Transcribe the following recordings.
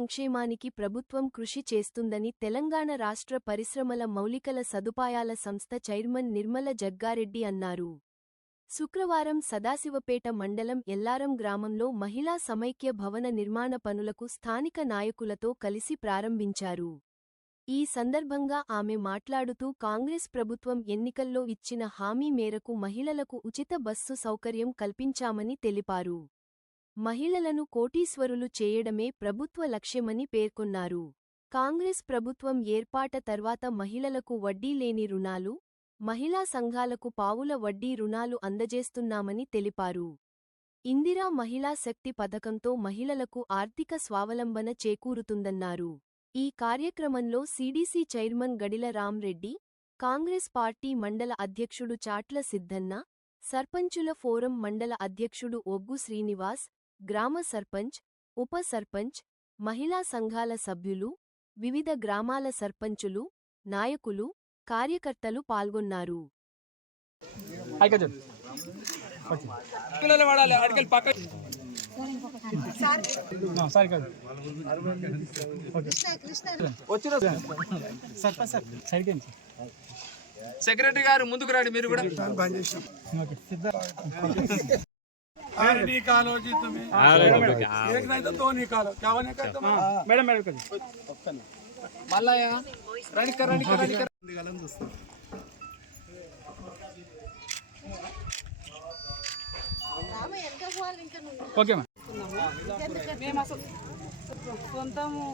సంక్షేమానికి ప్రభుత్వం కృషి చేస్తుందని తెలంగాణ రాష్ట్ర పరిశ్రమల మౌలికల సదుపాయాల సంస్థ చైర్మన్ నిర్మల జగ్గారెడ్డి అన్నారు. శుక్రవారం సదాశివపేట మండలం ఎల్లారం గ్రామంలో మహిళా సమైక్య భవన నిర్మాణ పనులకు స్థానిక నాయకులతో కలిసి ప్రారంభించారు. ఈ సందర్భంగా ఆమె మాట్లాడుతూ కాంగ్రెస్ ప్రభుత్వం ఎన్నికల్లో ఇచ్చిన హామీ మేరకు మహిళలకు ఉచిత బస్సు సౌకర్యం కల్పించామని తెలిపారు. మహిళలను కోటీశ్వరులు చేయడమే ప్రభుత్వ లక్ష్యమని పేర్కొన్నారు. కాంగ్రెస్ ప్రభుత్వం ఏర్పాట తర్వాత మహిళలకు వడ్డీ లేని రుణాలు, మహిళా సంఘాలకు పావుల వడ్డీ రుణాలు అందజేస్తున్నామని తెలిపారు. ఇందిరా మహిళా శక్తి పథకంతో మహిళలకు ఆర్థిక స్వావలంబన చేకూరుతుందన్నారు. ఈ కార్యక్రమంలో CDC chairman Gadila Ramreddy, Congress party మండల అధ్యక్షుడు చాట్ల సిద్ధన్న, సర్పంచుల ఫోరం మండల అధ్యక్షుడు ఒగ్గు శ్రీనివాస్, గ్రామ సర్పంచ్, ఉప సర్పంచ్, మహిళా సంఘాల సభ్యులు, వివిధ గ్రామాల సర్పంచులు, నాయకులు, కార్యకర్తలు పాల్గొన్నారు. సెక్రటరీ గారు ముందుకు రండి. మీరు కూడా సొంతము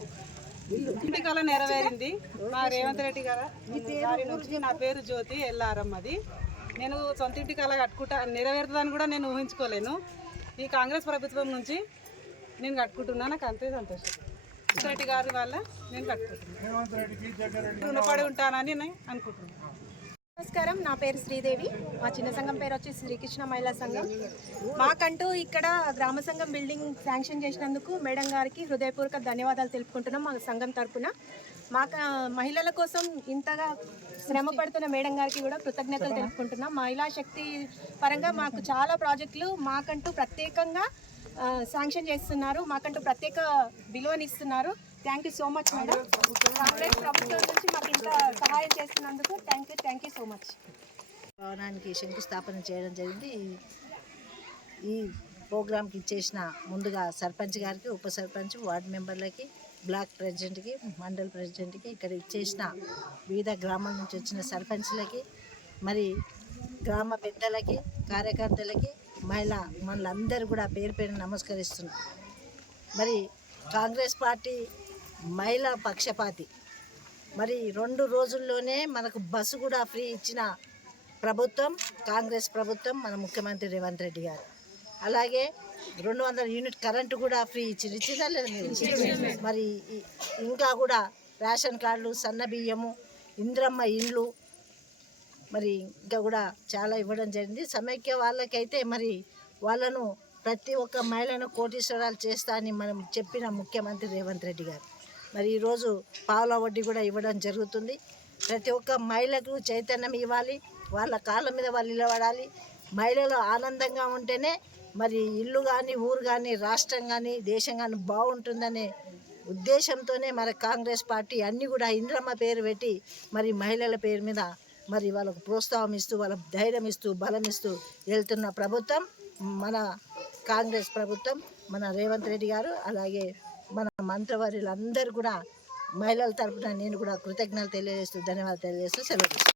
ఇంటి కళ నెరవేరింది. మా రేవంత్ రెడ్డి గారి నుంచి నా పేరు జ్యోతి ఎల్లారమ్మది. నేను సొంత ఇంటి కళ కట్టుకుంటా నెరవేరుతుందని కూడా నేను ఊహించుకోలేను. ఈ కాంగ్రెస్ ప్రభుత్వం నుంచి నేను కట్టుకుంటున్నా. నాకు అంతే సంతోషం. రేవంత్ రెడ్డి గారి వల్ల నేను కట్టుకుంటున్నాను. రుణపడి ఉంటానని నేను అనుకుంటున్నాను. నమస్కారం, నా పేరు శ్రీదేవి. మా చిన్న సంఘం పేరు వచ్చి శ్రీకృష్ణ మహిళా సంఘం. మాకంటూ ఇక్కడ గ్రామ సంఘం బిల్డింగ్ శాంక్షన్ చేసినందుకు మేడం గారికి హృదయపూర్వక ధన్యవాదాలు తెలుపుకుంటున్నాం. మా సంఘం తరఫున మహిళల కోసం ఇంతగా శ్రమ పడుతున్న మేడం గారికి కూడా కృతజ్ఞతలు తెలుపుకుంటున్నాం. మహిళా శక్తి పరంగా మాకు చాలా ప్రాజెక్టులు మాకంటూ ప్రత్యేకంగా శాంక్షన్ చేస్తున్నారు. మాకంటూ ప్రత్యేక విలువనిస్తున్నారు. Thank you so much madam. Congress ప్రభుత్వం నుంచి మాకు ఇంత సహాయం చేస్తున్నందుకు థ్యాంక్ యూ సో మచ్. భవనానికి శంకుస్థాపన చేయడం జరిగింది. ఈ ప్రోగ్రాంకి ఇచ్చేసిన ముందుగా సర్పంచ్ గారికి, ఉప సర్పంచ్, వార్డు మెంబర్లకి, బ్లాక్ ప్రెసిడెంట్కి, మండల్ ప్రెసిడెంట్కి, ఇక్కడ ఇచ్చేసిన వివిధ గ్రామాల నుంచి వచ్చిన సర్పంచ్లకి, మరి గ్రామ పెద్దలకి, కార్యకర్తలకి, మనలందరూ కూడా పేరు పేరు నమస్కరిస్తున్నాం. మరి కాంగ్రెస్ పార్టీ మహిళా పక్షపాతి. మరి 2 రోజుల్లోనే మనకు బస్సు కూడా ఫ్రీ ఇచ్చిన ప్రభుత్వం కాంగ్రెస్ ప్రభుత్వం, మన ముఖ్యమంత్రి రేవంత్ రెడ్డి గారు. అలాగే 200 యూనిట్ కరెంటు కూడా ఫ్రీ ఇచ్చిందా లేదా? మరి ఇంకా కూడా రేషన్ కార్డులు, సన్న బియ్యము, ఇంద్రమ్మ ఇండ్లు, మరి ఇంకా కూడా చాలా ఇవ్వడం జరిగింది. సమైక్య వాళ్ళకైతే మరి వాళ్ళను ప్రతి ఒక్క మహిళను కోటీశ్వరాలు చేస్తా అని మనం చెప్పిన ముఖ్యమంత్రి రేవంత్ రెడ్డి గారు. మరి ఈరోజు పావుల వడ్డీ కూడా ఇవ్వడం జరుగుతుంది. ప్రతి ఒక్క మహిళకు చైతన్యం ఇవ్వాలి, వాళ్ళ కాళ్ళ మీద వాళ్ళు నిలబడాలి. మహిళలు ఆనందంగా ఉంటేనే మరి ఇల్లు కానీ, ఊరు కానీ, రాష్ట్రం కానీ, దేశం కానీ బాగుంటుందనే ఉద్దేశంతోనే మరి కాంగ్రెస్ పార్టీ అన్నీ కూడా ఇంద్రమ్మ పేరు పెట్టి మరి మహిళల పేరు మీద మరి వాళ్ళకు ప్రోత్సాహం ఇస్తూ, వాళ్ళకు ధైర్యం ఇస్తూ, బలం ఇస్తూ వెళ్తున్న ప్రభుత్వం మన కాంగ్రెస్ ప్రభుత్వం, మన రేవంత్ రెడ్డి గారు. అలాగే మన మంత్రివర్యులందరూ కూడా మహిళల తరఫున నేను కూడా కృతజ్ఞతలు తెలియజేస్తూ, ధన్యవాదాలు తెలియజేస్తూ సెలవు.